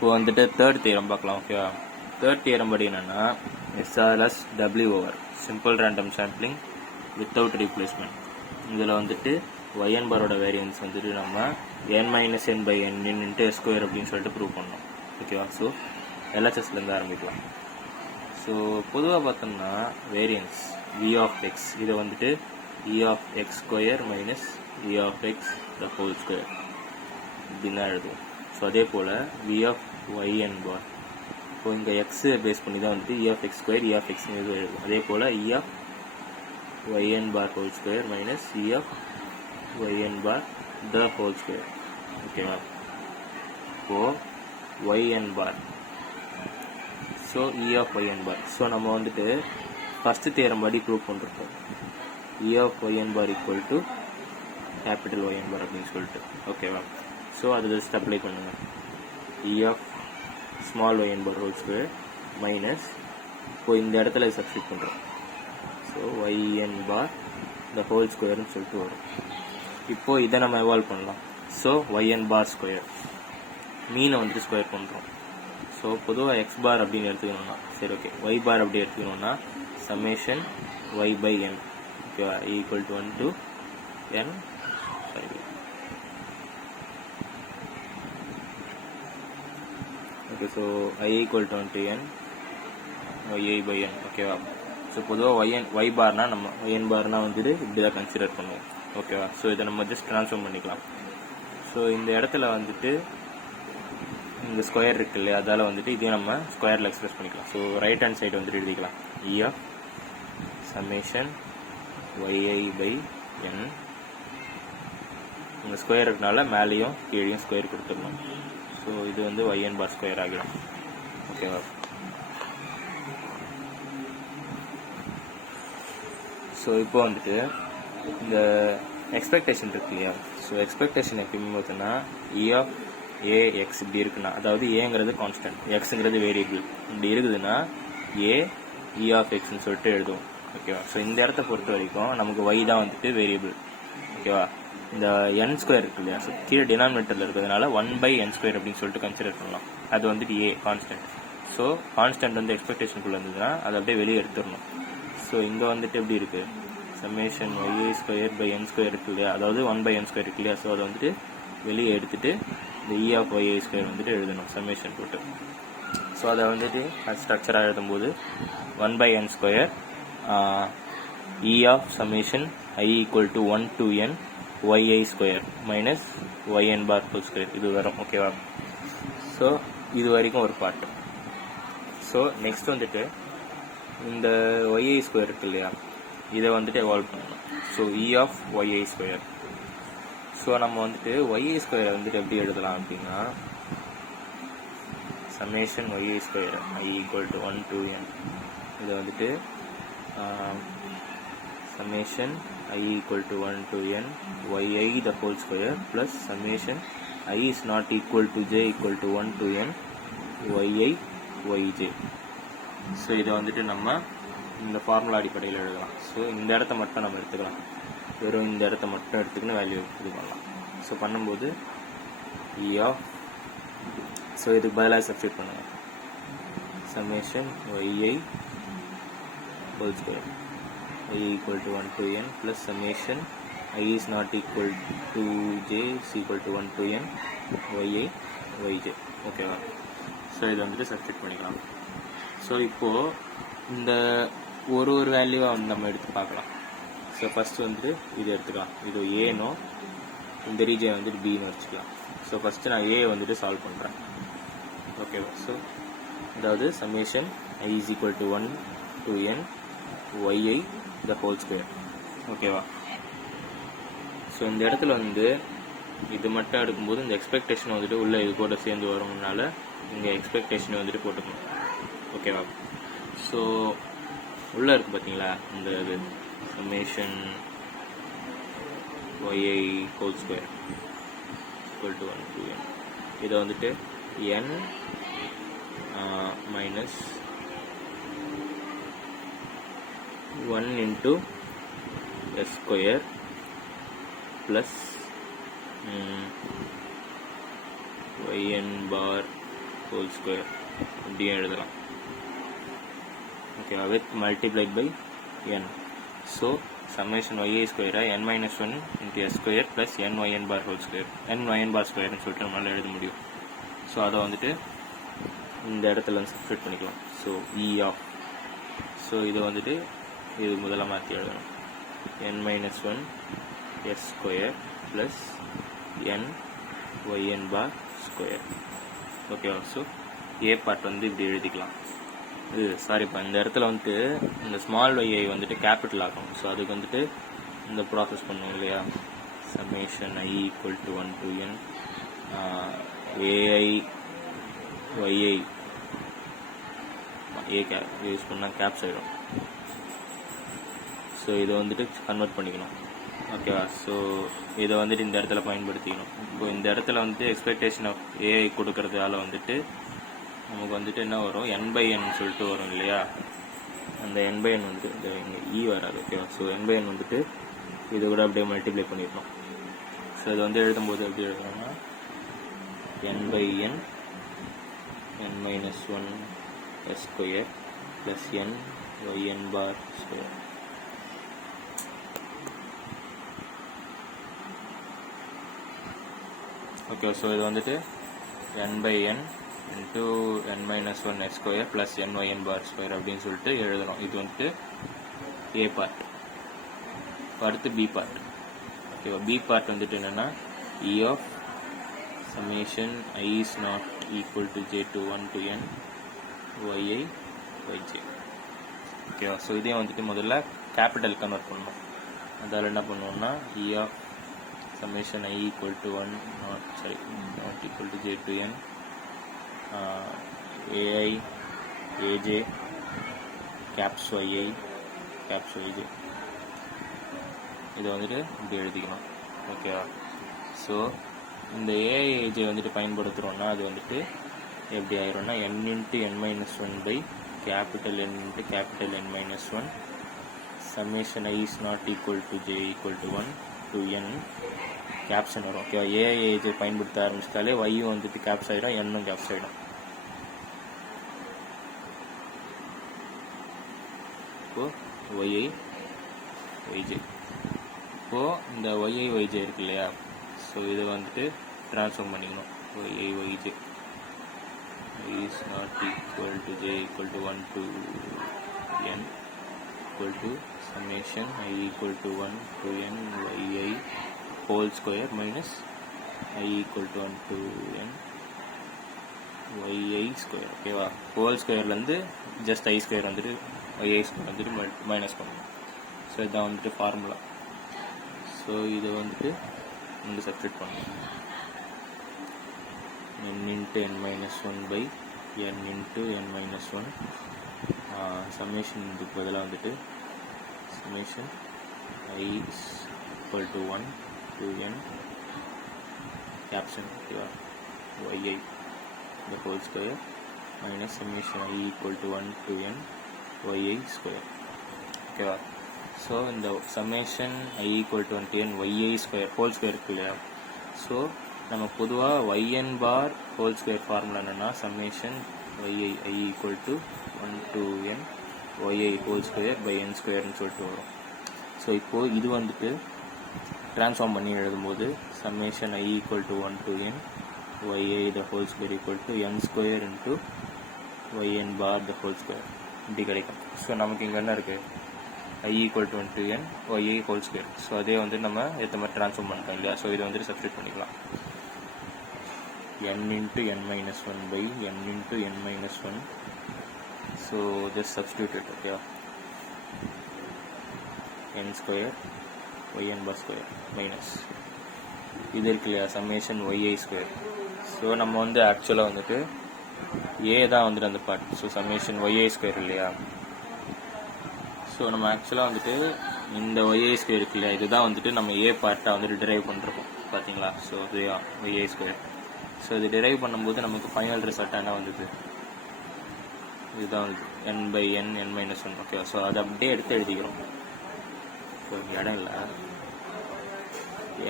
இப்போ வந்துட்டு third theorem பார்க்கலாம். ஓகேவா? தேர்ட் தியரம் படி என்னென்னா SRS W over simple random sampling without replacement. இதில் வந்துட்டு yn பாரோட வேரியன்ஸ் வந்துட்டு நம்ம n-n/n இன்ட்டு s ஸ்கொயர் அப்படின்னு சொல்லிட்டு ப்ரூவ் பண்ணோம். ஓகேவா? ஸோ LHSலேருந்து ஆரம்பிக்கலாம். ஸோ பொதுவாக பார்த்தோம்னா வேரியன்ஸ் v of x இதை வந்துட்டு e of x square minus e of x the whole square இப்படின்னு தான் எழுதுவோம். ஸோ அதே போல் v of yn பார் இப்போ இங்கே எக்ஸ் பேஸ் பண்ணி தான் வந்துட்டு e of x square e of x எழுதுவோம். அதே போல் e of yn bar whole square minus e of yn bar the whole square. ஓகேவா? இப்போது yn bar so e of yn bar. So நம்ம வந்துட்டு ஃபஸ்ட்டு தியரம் படி prove பண்ணிருக்கோம். e of yn bar equal to capital yn bar அப்படின்னு சொல்லிட்டு. ஓகேவா? So அது ஜஸ்ட் அப்ளை பண்ணுங்கள். e of small yn bar whole square minus இப்போ இந்த இடத்துல சப்ஸ்டிட் பண்ணுறோம். So yn bar the whole ஸ்கொயர்னு சொல்லிட்டு வரும். இப்போது இதை நம்ம எவால்வ் பண்ணலாம். ஸோ yn பார் ஸ்கொயர் மீனை வந்துட்டு ஸ்கொயர் பண்ணுறோம். ஸோ பொதுவாக எக்ஸ் பார் அப்படின்னு எடுத்துக்கணும்னா சரி ஓகே ஒய் பார் அப்படி எடுத்துக்கணும்னா சம்மேஷன் y பை n ஓகேவா equal to 1 to n. Okay so i equal to 1 to n yi by n. ஓகேவா? ஸோ பொதுவாக y பார்னா நம்ம yn பார்னா வந்துட்டு இப்படி தான் கன்சிடர் பண்ணுவோம். ஓகேவா? ஸோ இதை நம்ம ஜஸ்ட் ட்ரான்ஸ்ஃபார்ம் பண்ணிக்கலாம். ஸோ இந்த இடத்துல வந்துட்டு இந்த ஸ்கொயர் இருக்கு இல்லையா, அதால் வந்துட்டு இதையும் நம்ம ஸ்கொயரில் எக்ஸ்பிரஸ் பண்ணிக்கலாம். ஸோ ரைட் ஹேண்ட் சைடு வந்துட்டு எழுதிக்கலாம் e of summation yi by n. இந்த ஸ்கொயர் இருக்கனால மேலேயும் கீழேயும் ஸ்கொயர் கொடுத்துடணும். ஸோ இது வந்து yn பார் ஸ்கொயர் ஆகிடும். ஓகேவா? ஸோ இப்போ வந்துட்டு இந்த எக்ஸ்பெக்டேஷன் இருக்கு இல்லையா, ஸோ எக்ஸ்பெக்டேஷன் எப்பயுமே பார்த்தோன்னா e of ax இப்படி இருக்குன்னா, அதாவது ஏங்கிறது கான்ஸ்டன்ட் எக்ஸுங்கிறது வேரியபிள் இப்படி இருக்குதுன்னா a e of xன்னு சொல்லிட்டு எழுதுவோம். ஓகேவா? ஸோ இந்த இடத்த பொறுத்த வரைக்கும் நமக்கு y தான் வந்துட்டு வேரியபிள். ஓகேவா? இந்த n ஸ்கொயர் இருக்கு இல்லையா, ஸோ கீழே டினாமினேட்டரில் இருக்கிறதுனால 1/n ஸ்கொயர் அப்படின்னு சொல்லிட்டு கன்சிடர் பண்ணலாம். அது வந்துட்டு a கான்ஸ்டன்ட். ஸோ கான்ஸ்டன்ட் வந்து எக்ஸ்பெக்டேஷனுக்குள்ளே இருந்ததுன்னா அதை அப்படியே வெளியே எடுத்துடணும். ஸோ இங்கே வந்துட்டு எப்படி இருக்குது summation yi square by n square இருக்கு இல்லையா, அதாவது 1/n ஸ்கொயர் இருக்கு இல்லையா, ஸோ அதை வந்துட்டு வெளியே எடுத்துட்டு இந்த e of yi ஸ்கொயர் வந்துட்டு எழுதணும் சம்மேஷன் போட்டு. ஸோ அதை வந்துட்டு ஸ்ட்ரக்சராக எழுதும்போது 1/n square e of summation i equal to 1 to n yi square minus yn bar whole square இது வரும். ஓகேவா? ஸோ இது வரைக்கும் ஒரு பார்ட். ஸோ நெக்ஸ்ட் வந்துட்டு இந்த yi ஸ்கொயர் இருக்கு இல்லையா, இதை வந்துட்டு எவால்வ் பண்ணணும். So e of yi square. So நம்ம வந்துட்டு yi ஸ்கொயரை வந்துட்டு எப்படி எழுதலாம் அப்படின்னா summation yi square i equal to 1 to n. இதை வந்துட்டு summation i equal to 1 to n yi the whole square plus summation i is not equal to j equal to 1 to n yi yj. So இதை வந்துட்டு நம்ம இந்த formula அடிப்படையில் எழுதலாம். So இந்த இடத்த மட்டும் நம்ம எடுத்துக்கலாம். வெறும் இந்த இடத்த மட்டும் எடுத்துக்கின்னு வேல்யூ இது பண்ணலாம். ஸோ பண்ணும்போது e of ஸோ இதுக்கு பதிலாக சப்ஸ்டிட் பண்ணுங்கள் summation yi whole square i equal to 1 to n plus summation i is not equal to j is equal to 1 to n yi yj. ஓகேவா? ஸோ இதை வந்துட்டு substitute பண்ணிக்கலாம். So இப்போது இந்த ஒரு வேல்யூவாக வந்து நம்ம எடுத்து பார்க்கலாம். ஸோ ஃபஸ்ட்டு வந்துட்டு இது எடுத்துக்கலாம். இது ஏனோ இந்த ரீஜன் வந்துட்டு பின்னு வச்சுக்கலாம். ஸோ ஃபஸ்ட்டு நான் ஏ வந்துட்டு சால்வ் பண்ணுறேன். ஓகேவா? ஸோ அதாவது summation i is equal to 1 to n yi the whole square. ஓகேவா? ஸோ இந்த இடத்துல வந்து இது மட்டும் எடுக்கும்போது இந்த எக்ஸ்பெக்டேஷன் வந்துட்டு உள்ளே இது கூட சேர்ந்து வரும்னால இங்கே எக்ஸ்பெக்டேஷனை வந்துட்டு போட்டுக்கணும். ஓகேவா? ஸோ உள்ளே இருக்குது பார்த்தீங்களா இந்த இது summation yi whole square equal to 1 to n. இதை வந்துட்டு n minus 1 into s square plus yn bar whole square இப்படியும் எழுதலாம். ஓகேவா, with multiplied by n. So summation yi ஸ்கொயரை n minus 1 into s square plus nyn bar whole square nyn bar ஸ்கொயர்னு சொல்லிட்டு நம்மளால் எழுத முடியும். ஸோ அதை வந்துட்டு இந்த இடத்துல வந்து சப்ஸ்டிட் பண்ணிக்கலாம். ஸோ e ஆஃப், ஸோ இது வந்துட்டு இது முதல்ல மாற்றி எழுதணும். n minus 1 s square plus nyn bar square. ஓகேவா, ஸோ ஏ பார்ட் வந்து இப்படி எழுதிக்கலாம். இது சாரிப்பா, இந்த இடத்துல வந்துட்டு இந்த ஸ்மால் ஒய்ஐ வந்துட்டு கேபிட்டல் ஆகும். ஸோ அதுக்கு வந்துட்டு இந்த ப்ராசஸ் பண்ணுவோம் இல்லையா, summation i equal to 1 to n a i y i a cap use பண்ணால் கேப்ஸ் ஆகிடும். ஸோ இதை வந்துட்டு கன்வெர்ட் பண்ணிக்கணும். ஓகேவா, ஸோ இதை வந்துட்டு இந்த இடத்துல பயன்படுத்திக்கணும். இப்போ இந்த இடத்துல வந்துட்டு எக்ஸ்பெக்டேஷன் ஆஃப் ஏஐ கொடுக்கறதால வந்துட்டு நமக்கு வந்துட்டு என்ன வரும், n/n சொல்லிட்டு வரும் இல்லையா. அந்த n/n வந்துட்டு இந்த இங்கே இ வராது. ஓகேவா, ஸோ n/n வந்துட்டு இதை கூட அப்படியே மல்டிப்ளை பண்ணிடணும். ஸோ இதை வந்து எழுதும்போது எப்படி எழுதணும்னா n/n n minus 1 s square plus nyn bar square. Okay, so இது வந்துட்டு n/n into n minus 1 s square plus nyn bar square அப்படின்னு சொல்லிட்டு எழுதணும். இது வந்துட்டு ஏ பார்ட். அடுத்து பி பார்ட். ஓகேவா, பி பார்ட் வந்துட்டு என்னென்னா e of summation i is not equal to j to 1 to n yi yj. ஓகேவா, ஸோ இதையும் வந்துட்டு முதல்ல கேபிட்டல் கன்வெர்ட் பண்ணணும். அதால் என்ன பண்ணுவோம்னா e of summation I equal to 1 not equal to j to n ai aj caps yi caps yj. இதை வந்துட்டு இப்படி எழுதிக்கணும். ஓகேவா, ஸோ இந்த ஏஐஜ வந்துட்டு பயன்படுத்துகிறோன்னா அது வந்துட்டு எப்படி ஆயிரும்னா n into n minus 1 by capital N into capital N minus 1 summation I is not equal to j equal to 1 to n caption வரும். ஓகேவா, ஏஐஜ பயன்படுத்த ஆரம்பிச்சிட்டாலே ஒய்யும் வந்துட்டு கேப்ஸ் ஆகிடும், என்னும் கேப்ஸ் ஆகிடும். இப்போது ஒய்ஐ ஒய்ஜே. இப்போது இந்த ஒய்ஐ ஒய்ஜே இருக்கு இல்லையா, ஸோ இதை வந்துட்டு ட்ரான்ஸ்ஃபார்ம் பண்ணிக்கணும். Y i YJ is not equal to J equal to 1 to n equal to summation I equal to 1 to n yi whole square minus I equal to 1 to n yi square. ஓகேவா, whole ஸ்கொயர்லேருந்து just I square வந்துட்டு yi square வந்துட்டு minus பண்ணணும். So இதான் வந்துட்டு formula. So இது வந்துட்டு இங்கே substitute பண்ணணும். n into n minus 1 by n into n minus 1 summation இதுக்கு பதிலாக வந்துட்டு summation I is equal to 1 to n caption ஓகேவா yi the whole square minus summation I equal to 1 to n yi square. ஓகேவா, so இந்த summation I equal to 1 to n yi square whole square இருக்கு இல்லையா. So நம்ம பொதுவாக yn bar whole square formula என்னென்னா summation yi I equal to 1 to n yi whole square by n ஸ்கொயர்னு சொல்லிட்டு வரும். ஸோ இப்போது இது வந்துட்டு ட்ரான்ஸ்ஃபார்ம் பண்ணி எழுதும்போது summation I equal to 1 to n yi the whole square equal to n square into yn bar the whole square இப்படி கிடைக்கும். ஸோ நமக்கு இங்கே என்ன இருக்குது, I equal to 1 to n yi whole square. So அதே வந்து நம்ம ஏற்ற மாதிரி ட்ரான்ஸ்ஃபார்ம் பண்ணிட்டோம் இல்லையா. ஸோ இதை வந்துட்டு சப்ஸ்டிட் பண்ணிக்கலாம். n into n minus 1 by n into n minus 1. So just substitute it. ஓகேவா, n square yn bar square minus இது இருக்கு இல்லையா சம்மேஷன் yi ஸ்கொயர். ஸோ நம்ம வந்து ஆக்சுவலாக வந்துட்டு ஏ தான் வந்துட்டு அந்த part. So summation yi square இல்லையா. ஸோ நம்ம ஆக்சுவலாக வந்துட்டு இந்த yi ஸ்கொயர் இருக்கு இல்லையா, இதுதான் வந்துட்டு நம்ம ஏ பார்ட்டாக வந்துட்டு டிரைவ் பண்ணிருக்கோம் பார்த்தீங்களா. ஸோ இதுதான் yi ஸ்கொயர். ஸோ இது டிரைவ் பண்ணும்போது நமக்கு ஃபைனல் ரிசல்ட் என்ன வந்தது, இதுதான் வந்து n by n n minus 1. Okay, so அதை அப்படியே எடுத்து எழுதிக்கிறோம். ஸோ இடம் இல்லை,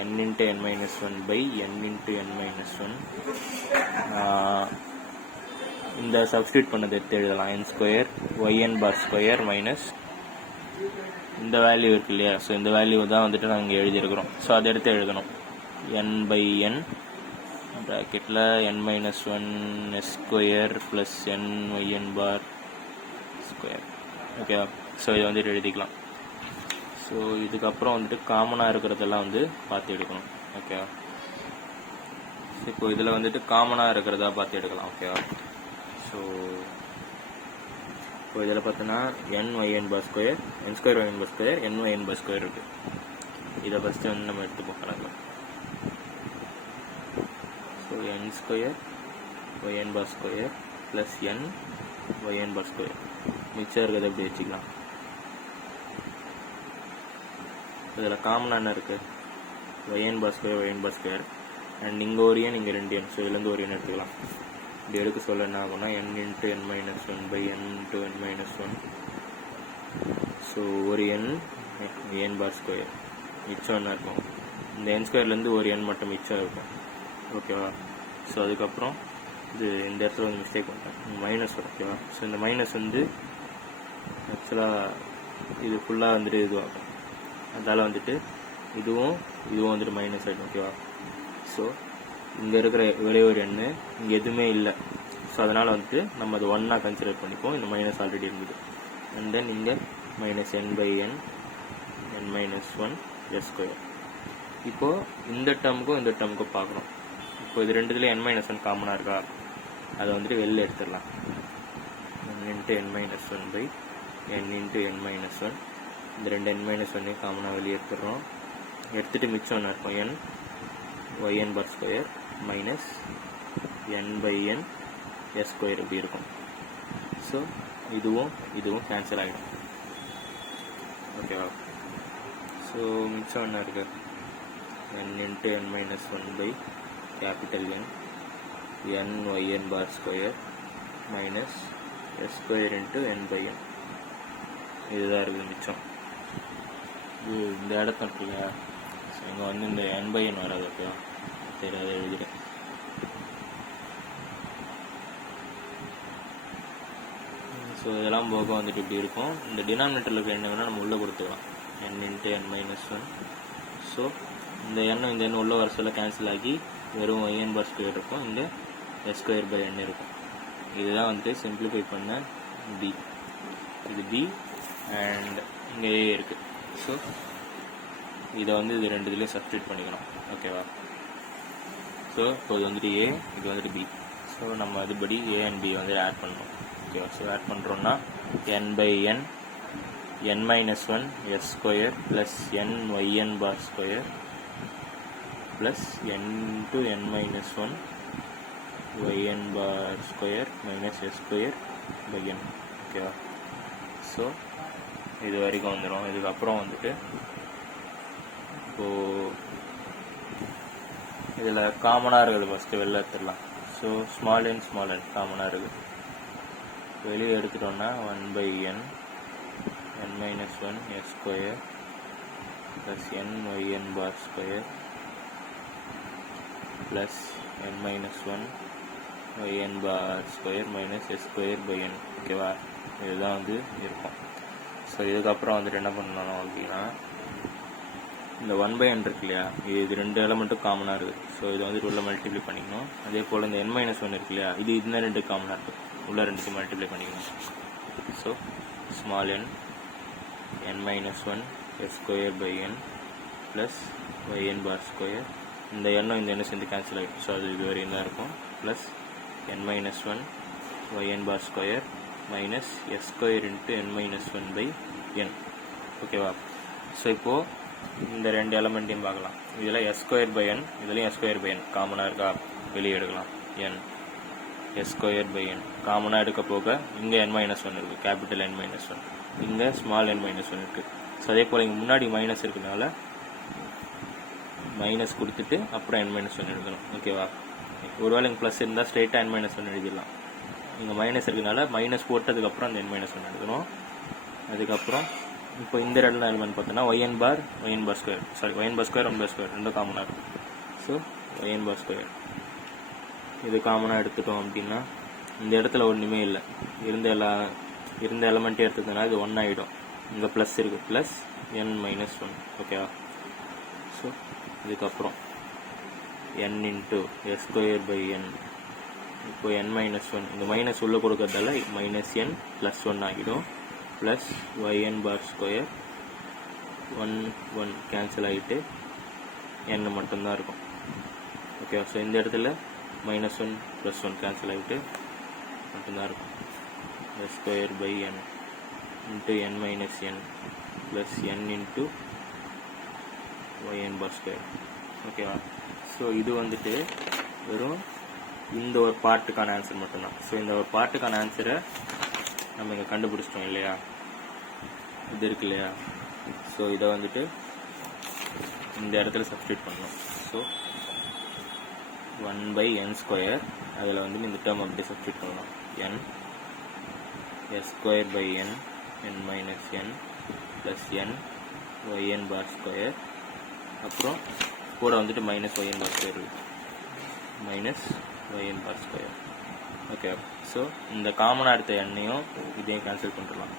n into n minus 1 by n into n minus 1 இந்த சப்ஸ்டியூட் பண்ணதை எடுத்து எழுதலாம். n square yn bar square minus இந்த வேல்யூ இருக்கு இல்லையா, ஸோ இந்த வேல்யூ தான் வந்துட்டு நாங்கள் இங்கே எழுதியிருக்கிறோம். ஸோ அதை எடுத்து எழுதணும். n பை n ப்ராக்கெட்டில் n minus 1 s square plus n bar square. ஓகேவா? ஸோ இதை வந்துட்டு எழுதிக்கலாம். ஸோ இதுக்கப்புறம் வந்துட்டு காமனாக இருக்கிறதெல்லாம் வந்து பார்த்து எடுக்கணும். ஓகேவா? இப்போ இதில் வந்துட்டு காமனாக இருக்கிறதா பார்த்து எடுக்கலாம். ஓகேவா? ஸோ இப்போ இதில் பார்த்தோன்னா n bar square n square yn bar square n bar square இருக்குது. இதை ஃபஸ்ட்டு வந்து நம்ம எடுத்துப்போம் கணக்கில். So n square yn bar square plus n bar square மிச்சம் இருக்கிறத எப்படி வச்சுக்கலாம். இதில் காமனாக என்ன இருக்குது, yn பார் ஸ்கொயர் அண்ட் இங்கே ஒரு n இங்கே 2 n. ஸோ இதுலேருந்து ஒரு n எடுத்துக்கலாம். இப்படி எடுக்க சொல்ல என்ன ஆகும்னா n into n minus 1 by n into n minus 1. So ஒரு n பார் ஸ்கொயர் மிச்சம் என்ன இருக்கும், இந்த n ஸ்கொயர்லேருந்து ஒரு n மட்டும் மிச்சம் இருக்கும். ஓகேவா? ஸோ அதுக்கப்புறம் இது இந்த இடத்துல வந்து மிஸ்டேக் பண்ணிட்டேன், மைனஸ் வரும். ஓகேவா? ஸோ இந்த மைனஸ் வந்து ஆக்சுவலாக இது ஃபுல்லாக வந்துட்டு இதுவாகும். அதனால் வந்துட்டு இதுவும் வந்துட்டு மைனஸ் ஆகிடும். ஓகேவா? ஸோ இங்கே இருக்கிற ஒரே ஒரு எண்ணு இங்கே எதுவுமே இல்லை. ஸோ அதனால் வந்துட்டு நம்ம அதை ஒன்னாக கன்சிடர் பண்ணிப்போம். இந்த மைனஸ் ஆல்ரெடி இருந்தது. அண்ட் தென் இங்கே minus n by n minus 1 s square. இப்போது இந்த டேர்முக்கும் பார்க்கணும். இப்போ இது ரெண்டுத்துலேயும் n மைனஸ் 1 காமனாக இருக்கா, அதை வந்துட்டு வெளில எடுத்துடலாம். n into n minus 1 by n into n minus 1. இந்த ரெண்டு n மைனஸ் 1 காமனாக வெளியே எடுத்துடுறோம். எடுத்துகிட்டு மிச்சம் ஒன்று இருக்கும் n bar square minus n by n s square இப்படி இருக்கும். ஸோ இதுவும் கேன்சல் ஆகிடும். ஓகேவா? ஸோ மிச்சம் என்ன இருக்குது, n into n minus 1 by capital n yn bar square minus s square into n by n. இதுதான் இருக்குது மிச்சம். இந்த இடத்துல இருக்கு இல்லையா, ஸோ இங்கே வந்து இந்த n பை n வராது. ஓகேவா? சரி, அதை எழுதிடுறேன். ஸோ இதெல்லாம் போக வந்துட்டு இப்படி இருக்கும். இந்த டினாமினேட்டரில் இருக்க என்ன வேணால் நம்ம உள்ளே கொடுத்துக்கலாம், n into n minus 1. So இந்த எண்ணும் இந்த எண்ணம் உள்ள வர சொல்ல கேன்சல் ஆகி வெறும் yn பார் ஸ்கொயர் இருக்கும், இங்கே s ஸ்கொயர் பை n இருக்கும். இதுதான் வந்துட்டு சிம்பிளிஃபை பண்ண b. இது b அண்ட் இங்கே a இருக்குது. ஸோ இதை வந்து இது ரெண்டு இதுலேயும் சப்ஸ்டியூட் பண்ணிக்கணும். ஓகேவா? ஸோ இப்போ இது வந்துட்டு a, இது வந்துட்டு b. ஸோ நம்ம அதுபடி a அண்ட் b வந்து ஆட் பண்ணணும். ஓகேவா? ஸோ ஆட் பண்ணுறோன்னா n by n minus 1 s square plus n bar square plus n into n minus 1 yn bar square minus s square by n. ஓகேவா? So இது வரைக்கும் வந்துடும். இதுக்கப்புறம் வந்துட்டு இப்போது இதில் காமனாக இருக்குது, ஃபஸ்ட்டு வெளில எடுத்துடலாம். ஸோ ஸ்மால் n காமனாக இருக்குது. வெளியே எடுத்துட்டோன்னா 1 by n minus 1 s square plus n bar square plus n minus 1 yn bar square minus s square by n. ஓகேவா? இதுதான் வந்து இருக்கும். ஸோ இதுக்கப்புறம் வந்துட்டு என்ன பண்ணணும் அப்படின்னா, இந்த 1 பை n இருக்கு இல்லையா, இது ரெண்டு எலமெண்ட்டும் காமனாக இருக்குது. ஸோ இதை வந்து உள்ள மல்டிப்ளை பண்ணிக்கணும். அதே போல் இந்த n மைனஸ் 1 இருக்கு இல்லையா, இது இந்த ரெண்டு காமனாக இருக்குது, உள்ள ரெண்டுத்தையும் மல்டிப்ளை பண்ணிக்கணும். So small n minus 1 s square by n plus yn bar square. இந்த எண்ணும் இந்த எண்ணம் சேர்ந்து கேன்சல் ஆகிடும். ஸோ அது இது வரையும் தான் இருக்கும். Plus n minus 1 yn bar square minus s square into n minus 1 by n. ஓகேவா? ஸோ இப்போது இந்த ரெண்டு எலமெண்ட்டையும் பார்க்கலாம். இதில் s ஸ்கொயர் பை n, இதுலேயும் s ஸ்கொயர் பை n காமனாக இருக்கா, வெளியே எடுக்கலாம். n s square by n காமனாக எடுக்க போக இங்கே n மைனஸ் 1 இருக்குது, கேபிட்டல் n மைனஸ் 1. இங்கே ஸ்மால் n மைனஸ் 1 இருக்குது. ஸோ அதே போல் இங்கே முன்னாடி மைனஸ் இருக்கிறதுனால மைனஸ் கொடுத்துட்டு அப்புறம் n மைனஸ் 1 எழுதணும். ஓகேவா? ஒருவேளை இங்கே ப்ளஸ் இருந்தால் ஸ்ட்ரெயிட்டாக n மைனஸ் 1 எழுதிடலாம். இங்கே மைனஸ் இருக்கிறதுனால மைனஸ் போட்டதுக்கப்புறம் அந்த n மைனஸ் 1 எழுதணும். அதுக்கப்புறம் இப்போ இந்த ரெண்டு எலிமெண்ட் பார்த்தோன்னா yn bar square, yn bar square 1 bar square ரெண்டும் காமனாக இருக்கும். ஸோ yn பார் ஸ்கொயர் இது காமனாக எடுத்துட்டோம் அப்படின்னா இந்த இடத்துல ஒன்றுமே இல்லை, இருந்த எலமெண்ட்டே எடுத்ததுனால இது 1 ஆகிடும். இங்கே ப்ளஸ் இருக்குது, ப்ளஸ் n மைனஸ் 1. ஓகேவா? ஸோ இதுக்கப்புறம் n into s square by n. இப்போ n மைனஸ் 1, இந்த மைனஸ் உள்ளே கொடுக்கறதால மைனஸ் n ப்ளஸ் 1 ஆகிடும். Plus yn bar square 1 cancel ஆகிட்டு n மட்டும்தான் இருக்கும். ஓகேவா? ஸோ இந்த இடத்துல மைனஸ் 1 ப்ளஸ் 1 கேன்சல் ஆகிட்டு மட்டும்தான் இருக்கும். s square by n into n minus n plus n into yn bar square. ஓகேவா? ஸோ இது வந்துட்டு வெறும் இந்த ஒரு பார்ட்டுக்கான ஆன்சர் மட்டும்தான். ஸோ இந்த ஒரு பார்ட்டுக்கான ஆன்சரை நம்ம இங்கே கண்டுபிடிச்சிட்டோம் இல்லையா? இது இருக்கு இல்லையா? ஸோ இதை வந்துட்டு இந்த இடத்துல சப்ஸ்டியூட் பண்ணணும். ஸோ 1/n ஸ்கொயர், அதில் வந்து இந்த டேர்ம் அப்படியே சப்ஸ்டியூட் பண்ணலாம். n s square by n n minus n plus n yn bar square, அப்புறம் கூட வந்துட்டு மைனஸ் yn பார் ஸ்கொயர் இருக்குது, minus yn bar square. Okay, so இந்த காமனாக எடுத்த எண்ணையும் இதையும் கேன்சல் பண்ணிடலாம்.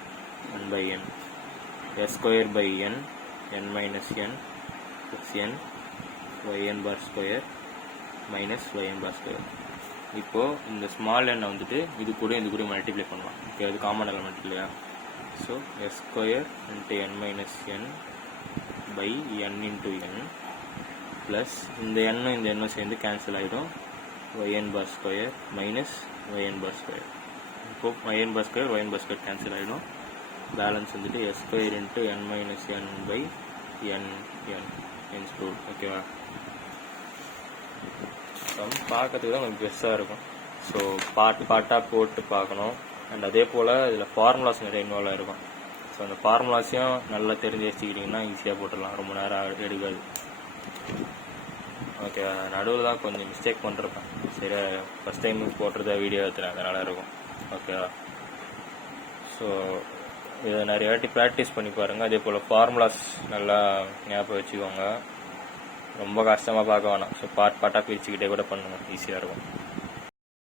1/n s square by n n minus n plus n yn bar square minus yn bar square. இப்போது இந்த ஸ்மால் எண்ணை வந்துட்டு இது கூட மல்டிப்ளை பண்ணலாம். ஓகே, அது காமன் எலமெண்ட் இல்லையா? So s square into n minus n by n into n plus இந்த எண்ணும் இந்த எண்ணும் சேர்ந்து கேன்சல் ஆகிடும். yn bar square minus yn bar square. இப்போது yn bar square yn bar square cancel ஆகிடும். பேலன்ஸ் வந்துட்டு s square into n minus n by n square. ஓகேவா? பார்க்கறதுக்கு தான் கொஞ்சம் பெருசாக இருக்கும். ஸோ பார்ட்டாக போட்டு பார்க்கணும். அண்ட் அதே போல் இதில் ஃபார்முலாஸ் நிறைய இன்வால்வ் இருக்கும். ஸோ அந்த ஃபார்முலாஸையும் நல்லா தெரிஞ்சு வச்சுக்கிட்டிங்கன்னா ஈஸியாக போட்டுடலாம், ரொம்ப நேரம் எடுக்காது. ஓகே, நடுவில் தான் கொஞ்சம் மிஸ்டேக் பண்ணிருப்பேன். சரி, ஃபஸ்ட் டைம் போட்டுறத வீடியோ எடுத்துறேன், அதனால் இருக்கும். ஓகேவா? ஸோ இதை நிறைய வாட்டி ப்ராக்டிஸ் பண்ணி பாருங்கள். அதே போல் ஃபார்முலாஸ் நல்லா ஞாபகம் வச்சுக்கோங்க. ரொம்ப கஷ்டமாக பார்க்க வேணாம். ஸோ பார்ட்டாக பிரிச்சுக்கிட்டே கூட பண்ணுங்கள், ஈஸியாக இருக்கும்.